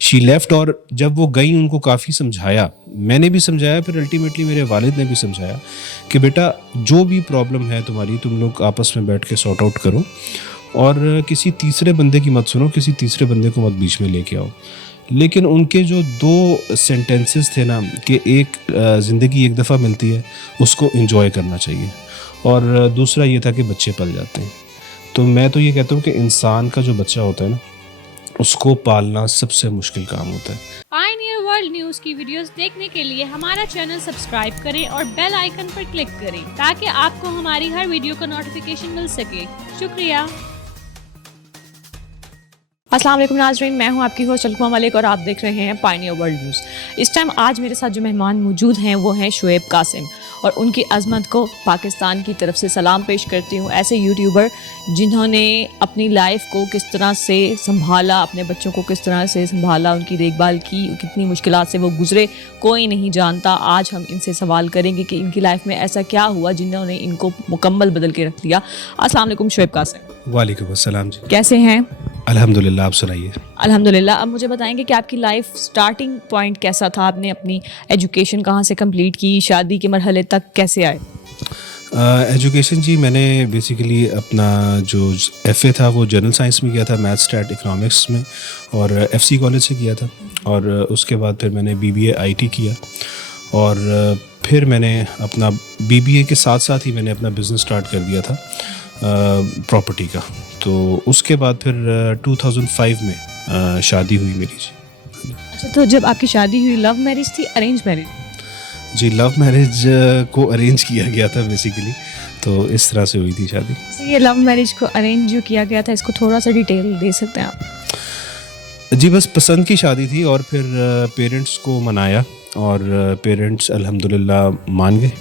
She left. और जब वो गई उनको काफ़ी समझाया, मैंने भी समझाया, फिर अल्टीमेटली मेरे वालिद ने भी समझाया कि बेटा जो भी प्रॉब्लम है तुम्हारी, तुम लोग आपस में बैठ के सॉर्ट आउट करो और किसी तीसरे बंदे की मत सुनो, किसी तीसरे बंदे को मत बीच में लेके आओ। लेकिन उनके जो दो सेंटेंसेस थे ना कि एक ज़िंदगी एक दफ़ा मिलती है, उसको एंजॉय करना चाहिए, और दूसरा ये था कि बच्चे पल जाते हैं। तो मैं तो ये कहता हूँ कि इंसान का जो बच्चा होता है ना, उसको पालना सबसे मुश्किल काम होता है। पायनियर वर्ल्ड न्यूज की वीडियोस देखने के लिए हमारा चैनल सब्सक्राइब करें और बेल आइकन पर क्लिक करें ताकि आपको हमारी हर वीडियो का नोटिफिकेशन मिल सके। शुक्रिया। अस्सलाम वालेकुम नाज़रीन, मैं हूं आपकी होस्ट अलकुमा मलिक और आप देख रहे हैं पायनियर वर्ल्ड न्यूज़। इस टाइम आज मेरे साथ जो मेहमान मौजूद हैं वो हैं शुएब कासिम, और उनकी अज़मत को पाकिस्तान की तरफ से सलाम पेश करती हूं। ऐसे यूट्यूबर जिन्होंने अपनी लाइफ को किस तरह से संभाला, अपने बच्चों को किस तरह से संभाला, उनकी देखभाल की, कितनी मुश्किलात से वो गुजरे, कोई नहीं जानता। आज हम इनसे सवाल करेंगे कि इनकी लाइफ में ऐसा क्या हुआ जिन्होंने इनको मुकम्मल बदल के रख दिया। अस्सलाम वालेकुम शुएब कासिम। वालेकुम अस्सलाम जी। कैसे हैं? अल्हम्दुलिल्लाह, आप सुनाइए। अल्हम्दुलिल्लाह। अब मुझे बताएंगे कि आपकी लाइफ स्टार्टिंग पॉइंट कैसा था, आपने अपनी एजुकेशन कहाँ से कंप्लीट की, शादी के मरहले तक कैसे आए? एजुकेशन जी, मैंने बेसिकली अपना जो एफ़ए था वो जनरल साइंस में किया था, मैथ्स स्टैट इकोनॉमिक्स में, और एफसी कॉलेज से किया था। और उसके बाद फिर मैंने बीबीए आईटी किया, और फिर मैंने अपना बीबीए के साथ साथ ही मैंने अपना बिज़नेस स्टार्ट कर दिया था प्रॉपर्टी का। तो उसके बाद फिर 2005 में शादी हुई मेरी जी। अच्छा, तो जब आपकी शादी हुई, लव मैरिज थी अरेंज मैरिज? जी, लव मैरिज को अरेंज किया गया था बेसिकली, तो इस तरह से हुई थी शादी। ये लव मैरिज को अरेंज जो किया गया था, इसको थोड़ा सा डिटेल दे सकते हैं आप? जी, बस पसंद की शादी थी, और फिर पेरेंट्स को मनाया, और पेरेंट्स अल्हम्दुलिल्लाह मान गए,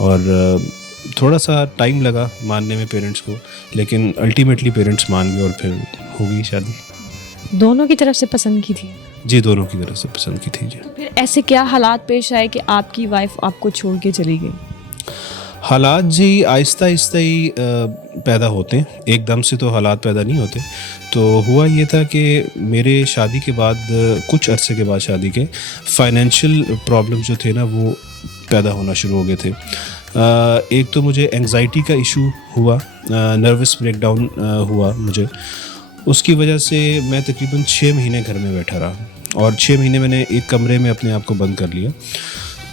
और थोड़ा सा टाइम लगा मानने में पेरेंट्स को, लेकिन अल्टीमेटली पेरेंट्स मान गए और फिर हो गई शादी। दोनों की तरफ से पसंद की थी? जी, दोनों की तरफ से पसंद की थी जी। तो फिर ऐसे क्या हालात पेश आए कि आपकी वाइफ आपको छोड़ के चली गई? हालात जी आहिस्ता आहिस्ता ही पैदा होते हैं, एकदम से तो हालात पैदा नहीं होते। तो हुआ ये था कि मेरे शादी के बाद, कुछ अरसे के बाद शादी के, फाइनेंशियल प्रॉब्लम जो थे ना वो पैदा होना शुरू हो गए थे। एक तो मुझे एंग्जाइटी का इशू हुआ, नर्वस ब्रेकडाउन हुआ मुझे। उसकी वजह से मैं तकरीबन 6 महीने घर में बैठा रहा, और 6 महीने मैंने एक कमरे में अपने आप को बंद कर लिया।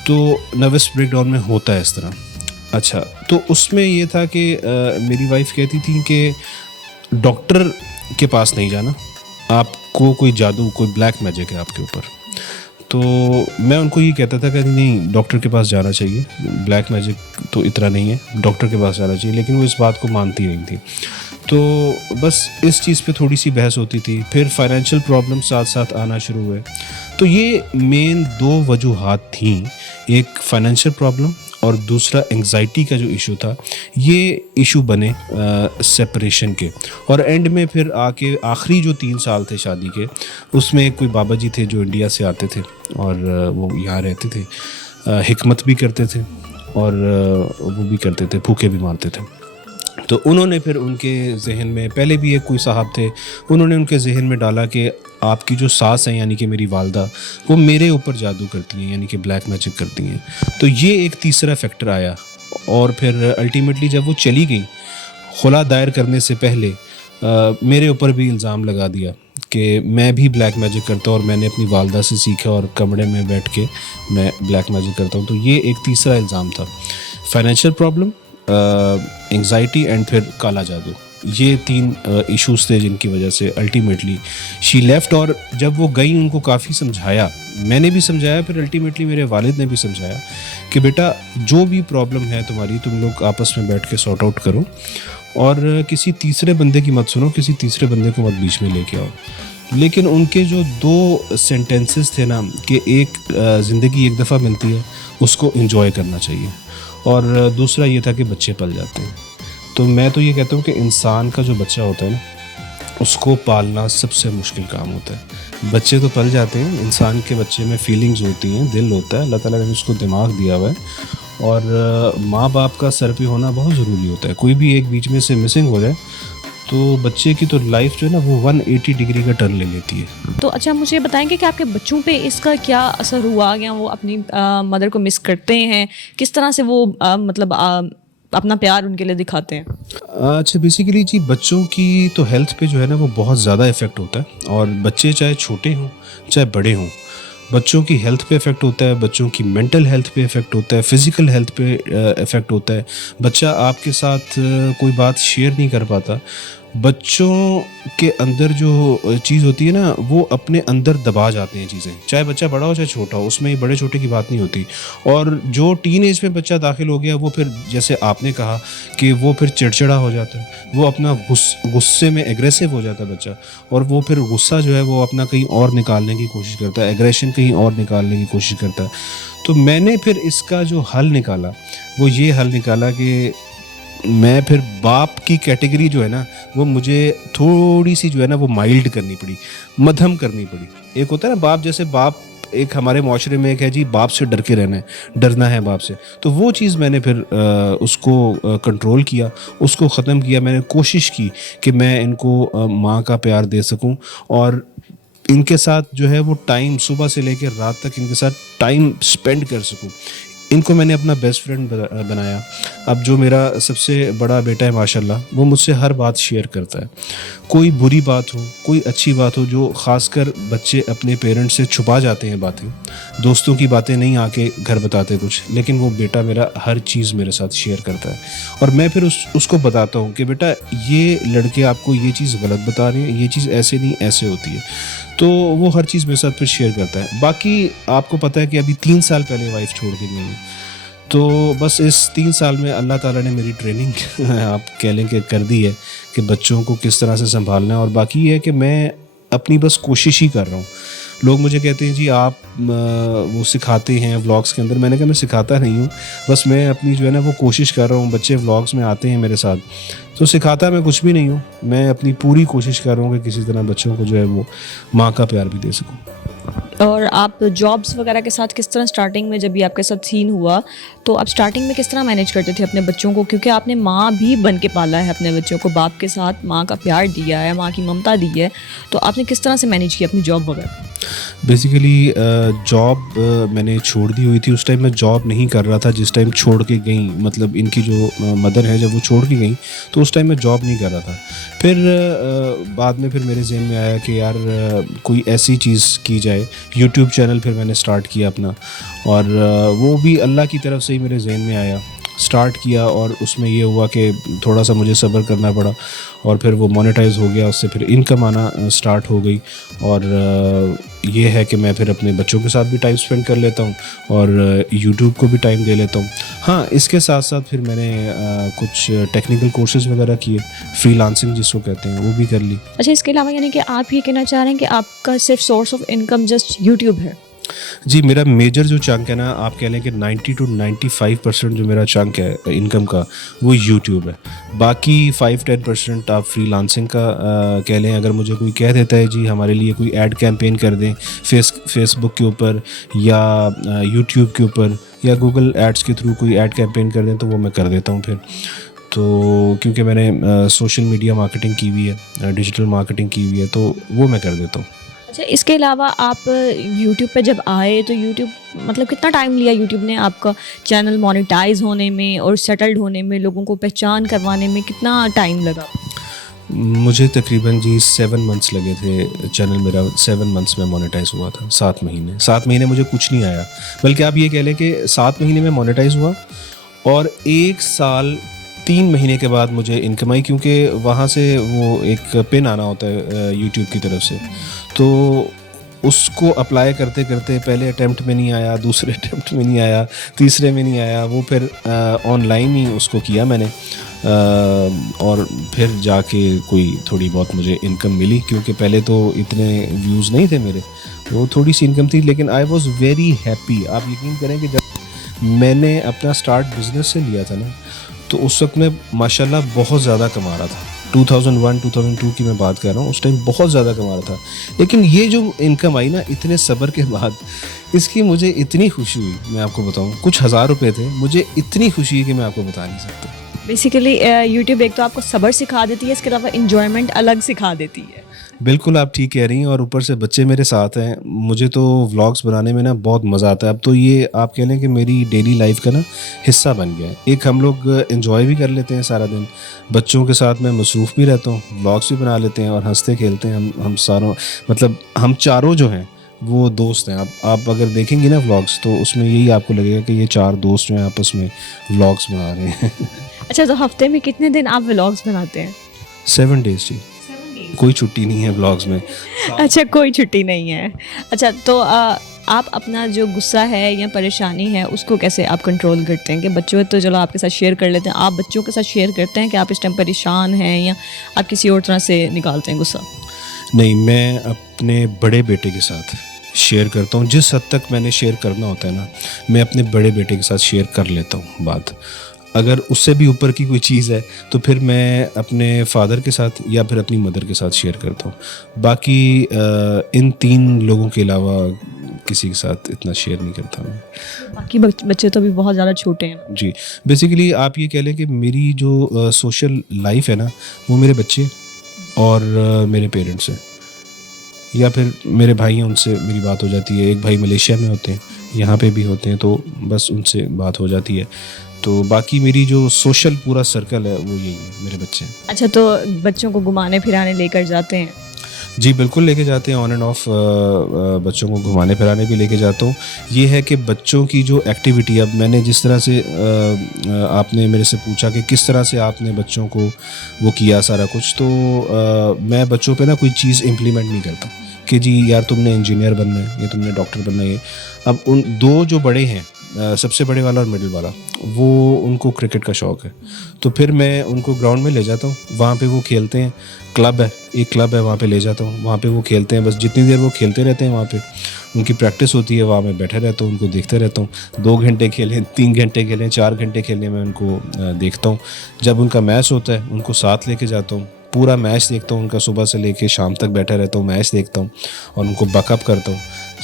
तो नर्वस ब्रेकडाउन में होता है इस तरह। अच्छा, तो उसमें ये था कि मेरी वाइफ कहती थी कि डॉक्टर के पास नहीं जाना, आपको कोई जादू, कोई ब्लैक मैजिक है आपके ऊपर। तो मैं उनको ये कहता था कि नहीं, डॉक्टर के पास जाना चाहिए, ब्लैक मैजिक तो इतना नहीं है, डॉक्टर के पास जाना चाहिए। लेकिन वो इस बात को मानती नहीं थी। तो बस इस चीज़ पे थोड़ी सी बहस होती थी। फिर फाइनेंशियल प्रॉब्लम साथ साथ आना शुरू हुए। तो ये मेन 2 वजूहात थी, एक फाइनेंशियल प्रॉब्लम और दूसरा एंग्जाइटी का जो इशू था। ये इशू बने सेपरेशन के, और एंड में फिर आके आखिरी जो 3 साल थे शादी के, उसमें कोई बाबा जी थे जो इंडिया से आते थे, और वो यहाँ रहते थे, हिकमत भी करते थे, और वो भी करते थे, फूके भी मारते थे। तो उन्होंने फिर उनके जहन में, पहले भी एक कोई साहब थे, उन्होंने उनके जहन में डाला कि आपकी जो सास हैं यानी कि मेरी वालदा, वो मेरे ऊपर जादू करती हैं, यानी कि ब्लैक मैजिक करती हैं। तो ये एक तीसरा फैक्टर आया, और फिर अल्टीमेटली जब वो चली गई, खुला दायर करने से पहले मेरे ऊपर भी इल्ज़ाम लगा दिया कि मैं भी ब्लैक मैजिक करता हूँ, और मैंने अपनी वालदा से सीखा, और कमरे में बैठ के मैं ब्लैक मैजिक करता हूँ। तो ये एक तीसरा इल्ज़ाम था। फाइनेंशियल प्रॉब्लम, एंग्जाइटी, एंड फिर काला जादू। ये 3 इश्यूज़ थे जिनकी वजह से अल्टीमेटली शी लेफ्ट। और जब वो गई उनको काफ़ी समझाया, मैंने भी समझाया, फिर अल्टीमेटली मेरे वालिद ने भी समझाया कि बेटा जो भी प्रॉब्लम है तुम्हारी, तुम लोग आपस में बैठ के सॉर्ट आउट करो, और किसी तीसरे बंदे की मत सुनो, किसी तीसरे बंदे को मत बीच में लेके आओ। लेकिन उनके जो 2 सेंटेंसेस थे ना कि एक ज़िंदगी एक दफ़ा मिलती है, उसको एंजॉय करना चाहिए, और दूसरा ये था कि बच्चे पल जाते हैं। तो मैं तो ये कहता हूँ कि इंसान का जो बच्चा होता है ना, उसको पालना सबसे मुश्किल काम होता है। बच्चे तो पल जाते हैं, इंसान के बच्चे में फीलिंग्स होती हैं, दिल होता है, अल्लाह ताला ने उसको दिमाग दिया हुआ है, और माँ बाप का सर पे होना बहुत ज़रूरी होता है। कोई भी एक बीच में से मिसिंग हो जाए तो बच्चे की तो लाइफ जो है ना वो 180 डिग्री का टर्न ले लेती है। तो अच्छा मुझे बताएंगे कि आपके बच्चों पे इसका क्या असर हुआ, या वो अपनी मदर को मिस करते हैं, किस तरह से वो मतलब अपना प्यार उनके लिए दिखाते हैं? अच्छा, बेसिकली जी बच्चों की तो हेल्थ पे जो है ना वो बहुत ज़्यादा इफ़ेक्ट होता है, और बच्चे चाहे छोटे हों चाहे बड़े हों, बच्चों की हेल्थ पे इफ़ेक्ट होता है, बच्चों की मेंटल हेल्थ पे इफ़ेक्ट होता है, फिज़िकल हेल्थ पे इफ़ेक्ट होता है। बच्चा आपके साथ कोई बात शेयर नहीं कर पाता। बच्चों के अंदर जो चीज़ होती है ना वो अपने अंदर दबा जाते हैं चीज़ें, चाहे बच्चा बड़ा हो चाहे छोटा हो, उसमें ये बड़े छोटे की बात नहीं होती। और जो टीन एज में बच्चा दाखिल हो गया वो फिर जैसे आपने कहा कि वो फिर चिड़चिड़ा हो जाता है, वो अपना गुस्से में एग्रेसिव हो जाता है बच्चा, और वो फिर गुस्सा जो है वो अपना कहीं और निकालने की कोशिश करता है, एग्रेशन कहीं और निकालने की कोशिश करता है। तो मैंने फिर इसका जो हल निकाला वो ये हल निकाला कि मैं फिर बाप की कैटेगरी जो है ना वो मुझे थोड़ी सी जो है ना वो माइल्ड करनी पड़ी, मध्यम करनी पड़ी। एक होता है ना बाप, जैसे बाप एक हमारे माशरे में एक है जी, बाप से डर के रहना है, डरना है बाप से। तो वो चीज़ मैंने फिर उसको कंट्रोल किया, उसको ख़त्म किया। मैंने कोशिश की कि मैं इनको माँ का प्यार दे सकूं, और इनके साथ जो है वो टाइम सुबह से लेकर रात तक इनके साथ टाइम स्पेंड कर सकूं। इनको मैंने अपना बेस्ट फ्रेंड बनाया। अब जो मेरा सबसे बड़ा बेटा है माशाल्लाह, वो मुझसे हर बात शेयर करता है। कोई बुरी बात हो, कोई अच्छी बात हो, जो ख़ासकर बच्चे अपने पेरेंट्स से छुपा जाते हैं बातें, दोस्तों की बातें नहीं आके घर बताते कुछ, लेकिन वो बेटा मेरा हर चीज़ मेरे साथ शेयर करता है। और मैं फिर उसको बताता हूँ कि बेटा ये लड़के आपको ये चीज़ गलत बता रहे हैं, ये चीज़ ऐसे नहीं ऐसे होती है। तो वो हर चीज़ मेरे साथ फिर शेयर करता है। बाकी आपको पता है कि अभी 3 साल पहले वाइफ छोड़ के गई, तो बस इस 3 साल में अल्लाह ताला ने मेरी ट्रेनिंग आप कह लें कि कर दी है कि बच्चों को किस तरह से संभालना है। और बाकी ये है कि मैं अपनी बस कोशिश ही कर रहा हूँ। लोग मुझे कहते हैं जी आप वो सिखाते हैं व्लॉग्स के अंदर, मैंने कहा मैं सिखाता नहीं हूँ, बस मैं अपनी जो है ना वो कोशिश कर रहा हूँ। बच्चे व्लॉग्स में आते हैं मेरे साथ, तो सिखाता मैं कुछ भी नहीं हूँ, मैं अपनी पूरी कोशिश कर रहा हूँ कि किसी तरह बच्चों को जो है वो माँ का प्यार भी दे सकूँ। और आप जॉब्स वगैरह के साथ किस तरह स्टार्टिंग में, जब भी आपके साथ सीन हुआ, तो आप स्टार्टिंग में किस तरह मैनेज करते थे अपने बच्चों को? क्योंकि आपने माँ भी बन के पाला है अपने बच्चों को, बाप के साथ माँ का प्यार दिया है, माँ की ममता दी है, तो आपने किस तरह से मैनेज किया अपनी जॉब वगैरह? बेसिकली जॉब मैंने छोड़ दी हुई थी। उस टाइम मैं जॉब नहीं कर रहा था जिस टाइम छोड़ के गई, मतलब इनकी जो मदर है जब वो छोड़ के गई तो उस टाइम मैं जॉब नहीं कर रहा था। फिर बाद में फिर मेरे जहन में आया कि यार कोई ऐसी चीज़ की जाए। यूट्यूब चैनल फिर मैंने स्टार्ट किया अपना, और वो भी अल्लाह की तरफ से ही मेरे जहन में आया, स्टार्ट किया। और उसमें ये हुआ कि थोड़ा सा मुझे सब्र करना पड़ा, और फिर वो मोनेटाइज हो गया, उससे फिर इनकम आना स्टार्ट हो गई। और ये है कि मैं फिर अपने बच्चों के साथ भी टाइम स्पेंड कर लेता हूँ और यूट्यूब को भी टाइम दे लेता हूँ। हाँ, इसके साथ साथ फिर मैंने कुछ टेक्निकल कोर्सेज़ वगैरह किए, फ्रीलांसिंग जिसको कहते हैं, वो भी कर ली। अच्छा, इसके अलावा यानी कि आप ये कहना चाह रहे हैं कि आपका सिर्फ source of income just YouTube है? जी, मेरा मेजर जो चंक है ना, आप कह लें कि 90 to 95% जो मेरा चंक है इनकम का वो यूट्यूब है। बाकी 5-10% आप फ्रीलांसिंग का कह लें। अगर मुझे कोई कह देता है जी हमारे लिए कोई ऐड कैंपेन कर दें फेसबुक के ऊपर या यूट्यूब के ऊपर या गूगल एड्स के थ्रू कोई ऐड कैंपेन कर दें, तो वो मैं कर देता हूँ फिर। तो क्योंकि मैंने सोशल मीडिया मार्केटिंग की हुई है, डिजिटल मार्केटिंग की हुई है, तो वो मैं कर देता हूँ। अच्छा, इसके अलावा आप यूट्यूब पे जब आए तो यूट्यूब मतलब कितना टाइम लिया यूट्यूब ने आपका चैनल मोनेटाइज होने में और सेटल्ड होने में, लोगों को पहचान करवाने में कितना टाइम लगा? मुझे तकरीबन जी 7 मंथ्स लगे थे। चैनल मेरा 7 मंथ्स में मोनेटाइज हुआ था। 7 महीने मुझे कुछ नहीं आया, बल्कि आप ये कह लें कि 7 महीने में मोनेटाइज हुआ और 1 साल 3 महीने के बाद मुझे इनकम आई, क्योंकि वहाँ से वो एक पिन आना होता है यूट्यूब की तरफ से। तो उसको अप्लाई करते करते पहले अटैम्प्ट में नहीं आया, दूसरे अटैम्प्ट में नहीं आया, तीसरे में नहीं आया, वो फिर ऑनलाइन ही उसको किया मैंने, और फिर जाके कोई थोड़ी बहुत मुझे इनकम मिली। क्योंकि पहले तो इतने व्यूज़ नहीं थे मेरे, वो थोड़ी सी इनकम थी, लेकिन आई वॉज़ वेरी हैप्पी। आप यकीन करें कि जब मैंने अपना स्टार्ट बिज़नेस से लिया था ना, तो उस वक्त मैं माशाल्लाह बहुत ज़्यादा कमा रहा था। 2001-2002 की मैं बात कर रहा हूँ, उस टाइम बहुत ज़्यादा कमा रहा था। लेकिन ये जो इनकम आई ना इतने सब्र के बाद, इसकी मुझे इतनी खुशी हुई, मैं आपको बताऊँ। कुछ हज़ार रुपए थे, मुझे इतनी खुशी है कि मैं आपको बता नहीं सकता। बेसिकली यूट्यूब एक तो आपको सब्र सिखा देती है, इसके अलावा इंजॉयमेंट अलग सिखा देती है। बिल्कुल आप ठीक कह रही हैं, और ऊपर से बच्चे मेरे साथ हैं, मुझे तो व्लॉग्स बनाने में ना बहुत मज़ा आता है। अब तो ये आप कह लें कि मेरी डेली लाइफ का ना हिस्सा बन गया है। एक हम लोग एंजॉय भी कर लेते हैं सारा दिन, बच्चों के साथ मैं मसरूफ़ भी रहता हूँ, व्लॉग्स भी बना लेते हैं और हंसते खेलते हैं। हम सारों मतलब हम चारों जो हैं वो दोस्त हैं। आप अगर देखेंगे ना व्लॉग्स तो उसमें यही आपको लगेगा कि ये 4 दोस्त जो हैं आपस में व्लॉग्स बना रहे हैं। अच्छा, तो हफ्ते में कितने दिन आप व्लॉग्स बनाते हैं? 7 डेज़ जी, कोई छुट्टी नहीं है व्लॉग्स में। अच्छा, कोई छुट्टी नहीं है। अच्छा, तो आप अपना जो गुस्सा है या परेशानी है उसको कैसे आप कंट्रोल करते हैं? कि बच्चों तो चलो आपके साथ शेयर कर लेते हैं, आप बच्चों के साथ शेयर करते हैं कि आप इस टाइम परेशान हैं या आप किसी और तरह से निकालते हैं गुस्सा? नहीं, मैं अपने बड़े बेटे के साथ शेयर करता हूँ। जिस हद तक मैंने शेयर करना होता है ना, मैं अपने बड़े बेटे के साथ शेयर कर लेता हूँ बात। अगर उससे भी ऊपर की कोई चीज़ है तो फिर मैं अपने फादर के साथ या फिर अपनी मदर के साथ शेयर करता हूँ। बाकी इन 3 लोगों के अलावा किसी के साथ इतना शेयर नहीं करता मैं। बाकी बच्चे तो भी बहुत ज़्यादा छोटे हैं। जी, बेसिकली आप ये कह लें कि मेरी जो सोशल लाइफ है ना, वो मेरे बच्चे और मेरे पेरेंट्स हैं, या फिर मेरे भाई हैं, उनसे मेरी बात हो जाती है। एक भाई मलेशिया में होते हैं, यहाँ पे भी होते हैं, तो बस उनसे बात हो जाती है। तो बाकी मेरी जो सोशल पूरा सर्कल है वो यही है, मेरे बच्चे हैं। अच्छा, तो बच्चों को घुमाने फिराने लेकर जाते हैं? जी बिल्कुल लेके जाते हैं, ऑन एंड ऑफ बच्चों को घुमाने फिराने भी लेके जाता हूँ। ये है कि बच्चों की जो एक्टिविटी, अब मैंने जिस तरह से आपने मेरे से पूछा कि किस तरह से आपने बच्चों को वो किया सारा कुछ, तो मैं बच्चों पे ना कोई चीज़ इम्प्लीमेंट नहीं करता कि जी यार तुमने इंजीनियर बनना है या तुमने डॉक्टर बनना है। अब उन 2 जो बड़े हैं, सबसे बड़े वाला और मिडिल वाला, वो उनको क्रिकेट का शौक़ है, तो फिर मैं उनको ग्राउंड में ले जाता हूँ, वहाँ पे वो खेलते हैं। क्लब है, एक क्लब है, वहाँ पे ले जाता हूँ, वहाँ पे वो खेलते हैं। बस जितनी देर वो खेलते रहते हैं, वहाँ पे उनकी प्रैक्टिस होती है, वहाँ मैं बैठा रहता हूँ, उनको देखते रहता हूँ। 2 घंटे खेलें, 3 घंटे खेलें, 4 घंटे खेलें, मैं उनको देखता हूँ। जब उनका मैच होता है उनको साथ लेके जाता हूँ, पूरा मैच देखता हूँ उनका, सुबह से लेके शाम तक बैठा रहता हूँ, मैच देखता हूँ और उनको बकअप करता हूँ।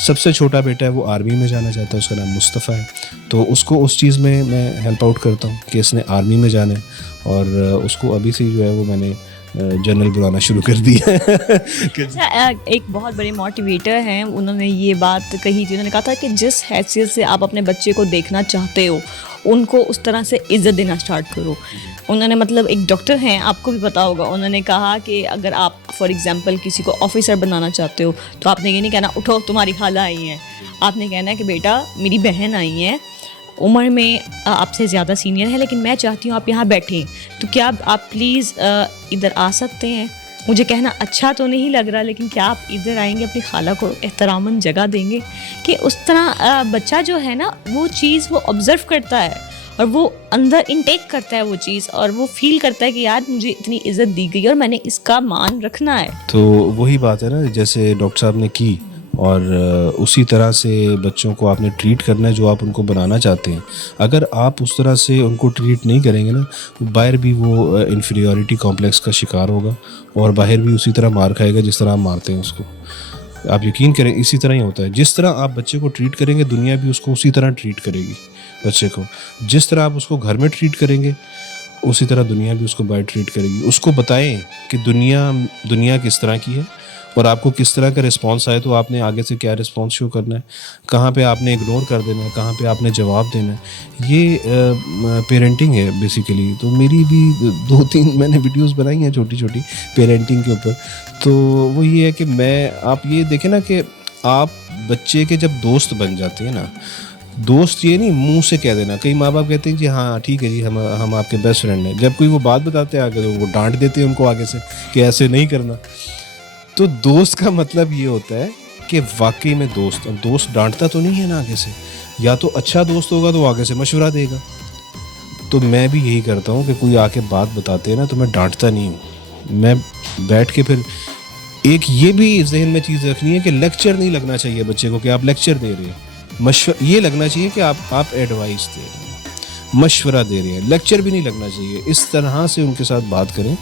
सबसे छोटा बेटा है वो आर्मी में जाना चाहता है, उसका नाम मुस्तफ़ा है, तो उसको उस चीज़ में मैं हेल्प आउट करता हूँ कि इसने आर्मी में जाना है, और उसको अभी से जो है वो मैंने जनरल बुलाना शुरू कर दिया है। अच्छा, एक बहुत बड़े मोटिवेटर हैं, उन्होंने ये बात कही थी, उन्होंने कहा था कि जिस हैसियत से आप अपने बच्चे को देखना चाहते हो उनको उस तरह से इज़्ज़त देना स्टार्ट करो। उन्होंने मतलब एक डॉक्टर हैं, आपको भी पता होगा, उन्होंने कहा कि अगर आप फॉर एग्जांपल किसी को ऑफिसर बनाना चाहते हो तो आपने ये नहीं कहना उठो तुम्हारी खाला आई हैं, आपने कहना है कि बेटा मेरी बहन आई हैं, उम्र में आपसे ज़्यादा सीनियर है, लेकिन मैं चाहती हूँ आप यहाँ बैठें, तो क्या आप प्लीज़ इधर आ सकते हैं? मुझे कहना अच्छा तो नहीं लग रहा, लेकिन क्या आप इधर आएंगे, अपनी खाला को एहतरामन जगह देंगे? कि उस तरह बच्चा जो है ना वो चीज़ वो ऑब्ज़र्व करता है और वो अंदर इनटेक करता है वो चीज़, और वो फील करता है कि यार मुझे इतनी इज़्ज़त दी गई और मैंने इसका मान रखना है। तो वही बात है ना, जैसे डॉक्टर साहब ने की, और उसी तरह से बच्चों को आपने ट्रीट करना है जो आप उनको बनाना चाहते हैं। अगर आप उस तरह से उनको ट्रीट नहीं करेंगे ना, बाहर भी वो इन्फीरियॉरिटी कॉम्प्लेक्स का शिकार होगा और बाहर भी उसी तरह मार खाएगा जिस तरह आप मारते हैं उसको। आप यकीन करें इसी तरह ही होता है, जिस तरह आप बच्चे को ट्रीट करेंगे दुनिया भी उसको उसी तरह ट्रीट करेगी। बच्चे को जिस तरह आप उसको घर में ट्रीट करेंगे उसी तरह दुनिया भी उसको बाहर ट्रीट करेगी। उसको बताएं कि दुनिया किस तरह की है और आपको किस तरह का रिस्पांस आए तो आपने आगे से क्या रिस्पांस शो करना है, कहाँ पे आपने इग्नोर कर देना है, कहाँ पे आपने जवाब देना है। ये पेरेंटिंग है बेसिकली। तो मेरी भी 2-3 मैंने वीडियोस बनाई हैं छोटी छोटी पेरेंटिंग के ऊपर। तो वो ये है कि आप ये देखें ना कि आप बच्चे के जब दोस्त बन जाते हैं ना, दोस्त ये नहीं मुंह से कह देना। कई माँ बाप कहते हैं जी हाँ ठीक है जी हम आपके बेस्ट फ्रेंड हैं, जब कोई वो बात बताते हैं आगे तो वो डांट देते हैं उनको आगे से कि ऐसे नहीं करना। तो दोस्त का मतलब ये होता है कि वाकई में दोस्त, अब दोस्त डांटता तो नहीं है ना आगे से, या तो अच्छा दोस्त होगा तो आगे से मशवरा देगा। तो मैं भी यही करता हूँ कि कोई आके बात बताते हैं ना तो मैं डांटता नहीं हूँ, मैं बैठ के फिर एक ये भी जहन में चीज़ रखनी है कि लेक्चर नहीं लगना चाहिए बच्चे को कि आप लेक्चर दे रहे हैं, ये लगना चाहिए कि आप एडवाइस दे रहे हैं, मशवरा दे रहे हैं, लेक्चर भी नहीं लगना चाहिए। इस तरह से उनके साथ बात करें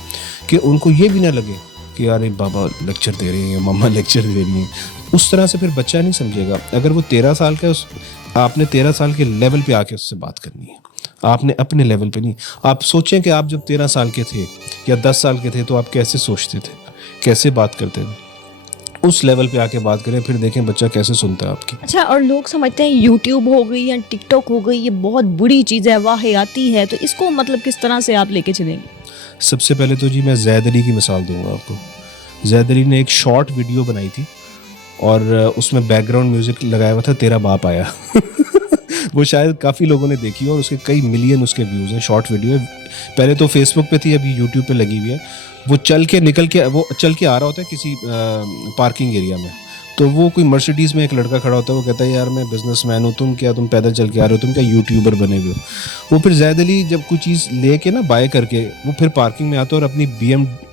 कि उनको ये भी ना लगे कि यार बाबा लेक्चर दे रही हैं, मम्मा लेक्चर दे रही हैं। उस तरह से फिर बच्चा नहीं समझेगा। अगर वो 13 साल का आपने 13 साल के लेवल पे आके उससे बात करनी है। आपने अपने लेवल पे नहीं। आप सोचें कि आप जब 13 साल के थे या 10 साल के थे तो आप कैसे सोचते थे, कैसे बात करते थे, उस लेवल पे आके बात करें, फिर देखें बच्चा कैसे सुनता है आपकी। अच्छा, और लोग समझते हैं यूट्यूब हो गई या टिकटॉक हो गई ये बहुत बुरी चीज़ है, वाहियाती है, तो इसको मतलब किस तरह से आप लेके चलेंगे? सबसे पहले तो जी मैं ज़ैद अली की मिसाल दूंगा आपको। ज़ैद अली ने एक शॉर्ट वीडियो बनाई थी और उसमें बैकग्राउंड म्यूज़िक लगाया हुआ था तेरा बाप आया। वो शायद काफ़ी लोगों ने देखी और उसके कई मिलियन उसके व्यूज़ हैं। शॉर्ट वीडियो है, पहले तो फेसबुक पे थी, अभी यूट्यूब पे लगी हुई है। वो चल के आ रहा होता है किसी पार्किंग एरिया में, तो वो कोई मर्सिडीज़ में एक लड़का खड़ा होता है, वो कहता है यार मैं बिजनेसमैन हूँ, तुम पैदल चल के आ रहे हो, तुम क्या यूट्यूबर बने हुए हो। वो फिर ज़ैद अली जब कोई चीज़ लेके ना बाय करके वो फिर पार्किंग में आता है और अपनी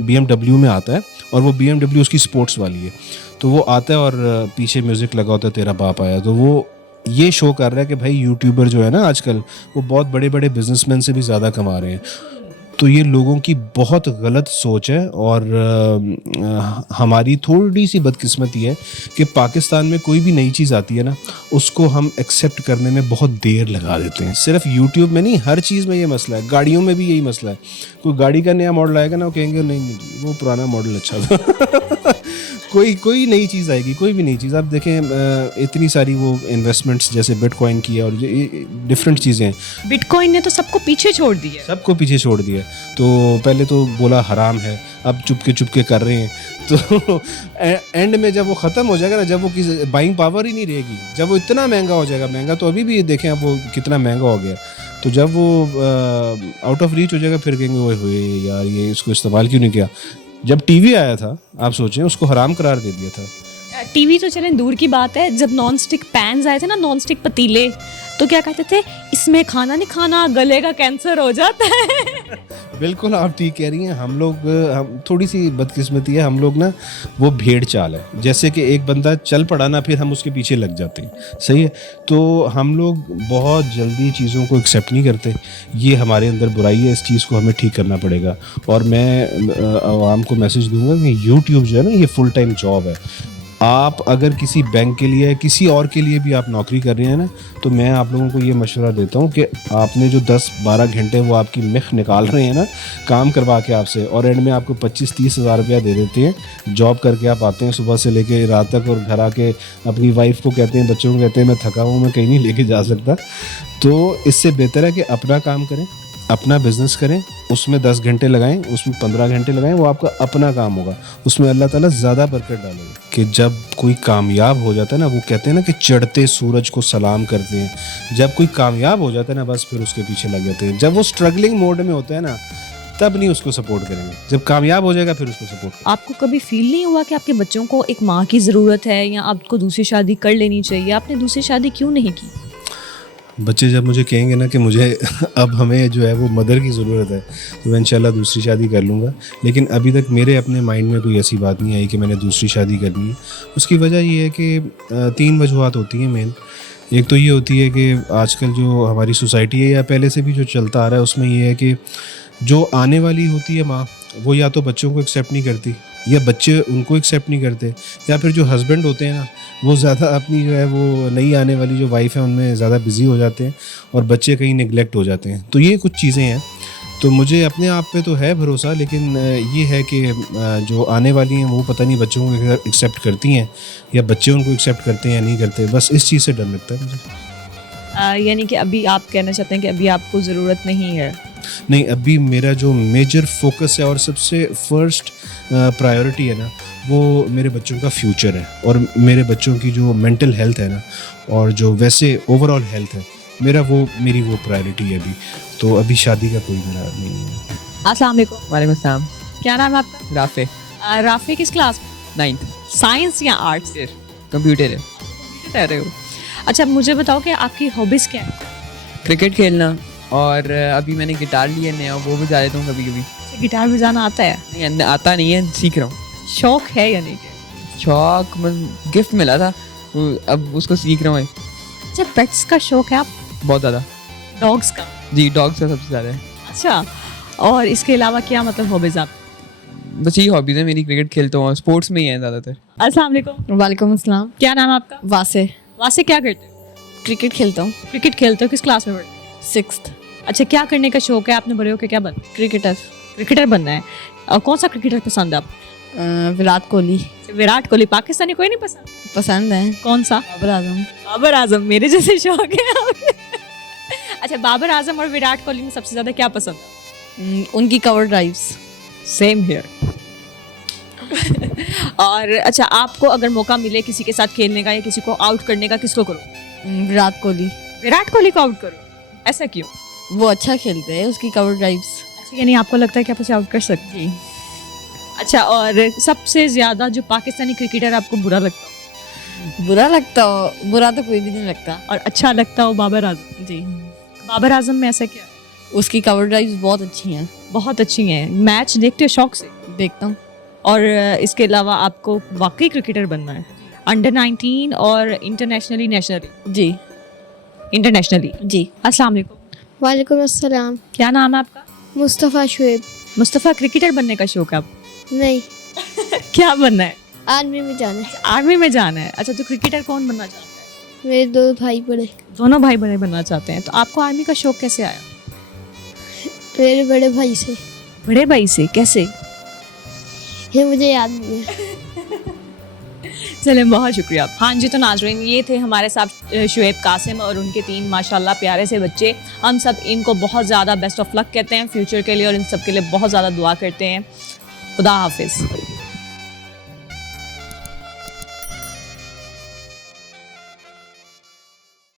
BMW में आता है, और वो BMW उसकी स्पोर्ट्स वाली है, तो वो आता है और पीछे म्यूज़िक लगा होता है तेरा बाप आया। तो वो ये शो कर रहा है कि भाई यूट्यूबर जो है ना आजकल वो बहुत बड़े बड़े बिजनेसमैन से भी ज़्यादा कमा रहे हैं। तो ये लोगों की बहुत गलत सोच है, और हमारी थोड़ी सी बदकिस्मती है कि पाकिस्तान में कोई भी नई चीज़ आती है ना उसको हम एक्सेप्ट करने में बहुत देर लगा देते हैं। सिर्फ यूट्यूब में नहीं, हर चीज़ में ये मसला है। गाड़ियों में भी यही मसला है। कोई गाड़ी का नया मॉडल आएगा ना, वो कहेंगे नहीं वो पुराना मॉडल अच्छा था। कोई नई चीज़ आएगी, कोई भी नई चीज़ आप देखें, इतनी सारी वो इन्वेस्टमेंट्स जैसे बिटकॉइन की है और डिफरेंट चीज़ें हैं। बिटकॉइन ने तो सबको पीछे छोड़ दिया। सबको पीछे छोड़ दिया। तो पहले तो बोला हराम है, अब चुपके कर रहे हैं। तो एंड में जब वो ख़त्म हो जाएगा ना, जब वो किसी बाइंग पावर ही नहीं रहेगी, जब वो इतना महंगा हो जाएगा, महंगा तो अभी भी देखें अब वो कितना महंगा हो गया, तो जब वो आउट ऑफ रीच हो जाएगा फिर कहेंगे ओए होए यार ये इसको इस्तेमाल क्यों नहीं किया। जब टीवी आया था आप सोचें, उसको हराम करार दे दिया था। टीवी तो चलें दूर की बात है, जब नॉन स्टिक पैन्स आए थे ना, नॉन स्टिक पतीले, तो क्या कहते थे, इसमें खाना नहीं खाना, गले का कैंसर हो जाता है। बिल्कुल आप ठीक कह रही हैं। हम थोड़ी सी बदकिस्मती है, हम लोग ना वो भेड़ चाल है, जैसे कि एक बंदा चल पड़ा ना फिर हम उसके पीछे लग जाते हैं, सही है। तो हम लोग बहुत जल्दी चीज़ों को एक्सेप्ट नहीं करते, ये हमारे अंदर बुराई है, इस चीज़ को हमें ठीक करना पड़ेगा। और मैं आवाम को मैसेज दूंगा कि यूट्यूब जो है ना ये फुल टाइम जॉब है। आप अगर किसी बैंक के लिए किसी और के लिए भी आप नौकरी कर रहे हैं ना, तो मैं आप लोगों को ये मशवरा देता हूँ कि आपने जो 10-12 घंटे वो आपकी मिख निकाल रहे हैं ना काम करवा के आपसे, और एंड में आपको 25-30 हज़ार रुपया दे देते हैं। जॉब करके आप आते हैं सुबह से लेके रात तक, और घर आके अपनी वाइफ को कहते हैं, बच्चों को कहते हैं मैं थका हूँ, मैं कहीं नहीं लेके जा सकता। तो इससे बेहतर है कि अपना काम करें, अपना बिजनेस करें, उसमें 10 घंटे लगाएं, उसमें 15 घंटे लगाएं, वो आपका अपना काम होगा, उसमें अल्लाह ताला ज़्यादा बरकत डालेगा। कि जब कोई कामयाब हो जाता है ना, वो कहते हैं ना कि चढ़ते सूरज को सलाम करते हैं। जब कोई कामयाब हो जाता है ना बस फिर उसके पीछे लग जाते हैं। जब वो स्ट्रगलिंग मोड में होता है ना तब नहीं उसको सपोर्ट करेंगे, जब कामयाब हो जाएगा फिर उसको सपोर्ट। आपको कभी फील नहीं हुआ कि आपके बच्चों को एक माँ की ज़रूरत है, या आपको दूसरी शादी कर लेनी चाहिए? आपने दूसरी शादी क्यों नहीं की? बच्चे जब मुझे कहेंगे ना कि मुझे अब हमें जो है वो मदर की ज़रूरत है, तो मैं इंशाल्लाह दूसरी शादी कर लूँगा। लेकिन अभी तक मेरे अपने माइंड में कोई ऐसी बात नहीं आई कि मैंने दूसरी शादी करनी है। उसकी वजह ये है कि 3 वजूहत होती हैं मेन। एक तो ये होती है कि आजकल जो हमारी सोसाइटी है या पहले से भी जो चलता आ रहा है उसमें ये है कि जो आने वाली होती है माँ, वो या तो बच्चों को एक्सेप्ट नहीं करती या बच्चे उनको एक्सेप्ट नहीं करते, या फिर जो हस्बैंड होते हैं ना वो ज़्यादा अपनी जो है वो नई आने वाली जो वाइफ है उनमें ज़्यादा बिज़ी हो जाते हैं और बच्चे कहीं निगलेक्ट हो जाते हैं। तो ये कुछ चीज़ें हैं। तो मुझे अपने आप पे तो है भरोसा, लेकिन ये है कि जो आने वाली हैं वो पता नहीं बच्चों को एक्सेप्ट करती हैं या बच्चे उनको एक्सेप्ट करते हैं या नहीं करते। बस इस चीज़ से डर लगता है मुझे। यानी कि अभी आप कहना चाहते हैं कि अभी आपको ज़रूरत नहीं है? नहीं, अभी मेरा जो मेजर फोकस है और सबसे फर्स्ट प्रायोरिटी है ना वो मेरे बच्चों का फ्यूचर है, और मेरे बच्चों की जो मेंटल हेल्थ है ना और जो वैसे ओवरऑल हेल्थ है मेरी वो प्रायोरिटी है अभी। तो अभी शादी का कोई मेरा नहीं है। अस्सलाम वालेकुम। वालेकुम सलाम। क्या नाम है आपका? राफे। राफी किस क्लास में? 9th। साइंस या आर्ट्स? कंप्यूटर है। कह रहे हो? अच्छा मुझे बताओ कि आपकी हॉबीज़ क्या है? क्रिकेट खेलना, और अभी मैंने गिटार लिया नया, वो बजा लेता हूँ कभी कभी। गिटार बजाना आता है? नहीं आता नहीं है, सीख रहा हूँ। शौक है या नहीं? शौक गिफ्ट मिला था, अब उसको सीख रहा हूँ। अच्छा पेट्स का शौक है आप? बहुत ज़्यादा। डॉग्स का? जी डॉग्स का सबसे ज़्यादा है। अच्छा, और इसके अलावा क्या मतलब हॉबीज़ आप? बस यही हॉबीज़ है मेरी, क्रिकेट खेलता हूँ, स्पोर्ट्स में ही है ज़्यादातर। अस्सलाम वालेकुम। वालेकुम अस्सलाम। क्या नाम है आपका? वासे। वासे क्या करते हो? क्रिकेट खेलता हूँ। क्रिकेट खेलते हो, किस क्लास में पढ़ते हो? 6th। अच्छा, क्या करने का शौक है? आपने बड़े होकर क्या बनना? क्रिकेटर। क्रिकेटर बनना है। और कौन सा क्रिकेटर पसंद है आपको? विराट कोहली विराट कोहली। पाकिस्तानी कोई नहीं पसंद? पसंद है। कौन सा? बाबर आजम। बाबर आजम। मेरे जैसे शौक है आपके। अच्छा, बाबर आजम और विराट कोहली में सबसे ज्यादा क्या पसंद है? उनकी कवर ड्राइव्स। Same here. और अच्छा, आपको अगर मौका मिले किसी के साथ खेलने का या किसी को आउट करने का, किसको करो? विराट कोहली। विराट कोहली को आउट करो, ऐसा क्यों? वो अच्छा खेलते हैं, उसकी कवर ड्राइव्स। अच्छा, यानी आपको लगता है कि आप उसे आउट कर सकते हैं? अच्छा, और सबसे ज्यादा जो पाकिस्तानी क्रिकेटर आपको बुरा लगता हो? बुरा तो कोई भी नहीं लगता। और अच्छा लगता हो? बाबर आजम। जी। बाबर आजम में ऐसा क्या? उसकी कवर ड्राइव्स बहुत अच्छी हैं। बहुत अच्छी हैं। मैच देखते हो शौक से? देखता हूँ। और इसके अलावा आपको वाकई क्रिकेटर बनना है, अंडर 19 और इंटरनेशनली, नेशनली? जी। इंटरनेशनली। जी। अस्सलाम वालेकुम। वालेकुम अस्सलाम। क्या नाम है आपका? मुस्तफ़ा शुएब। मुस्तफ़ा, क्रिकेटर बनने का शौक है आपको? नहीं, क्या बनना है? आर्मी में जाना है। आर्मी में जाना है। अच्छा, तो क्रिकेटर कौन बनना चाहता है? मेरे 2 भाई बड़े। दोनों भाई बड़े बनना चाहते हैं। तो आपको आर्मी का शौक कैसे आया? मेरे बड़े भाई से। बड़े भाई से? कैसे? ये मुझे याद नहीं है। चलें, बहुत शुक्रिया। हाँ जी, तो नाज़रीन, ये थे हमारे साथ शुएब कासिम और उनके 3 माशाल्लाह प्यारे से बच्चे। हम सब इनको बहुत ज़्यादा बेस्ट ऑफ लक कहते हैं फ्यूचर के लिए और इन सब के लिए बहुत ज़्यादा दुआ करते हैं। खुदा हाफिज़।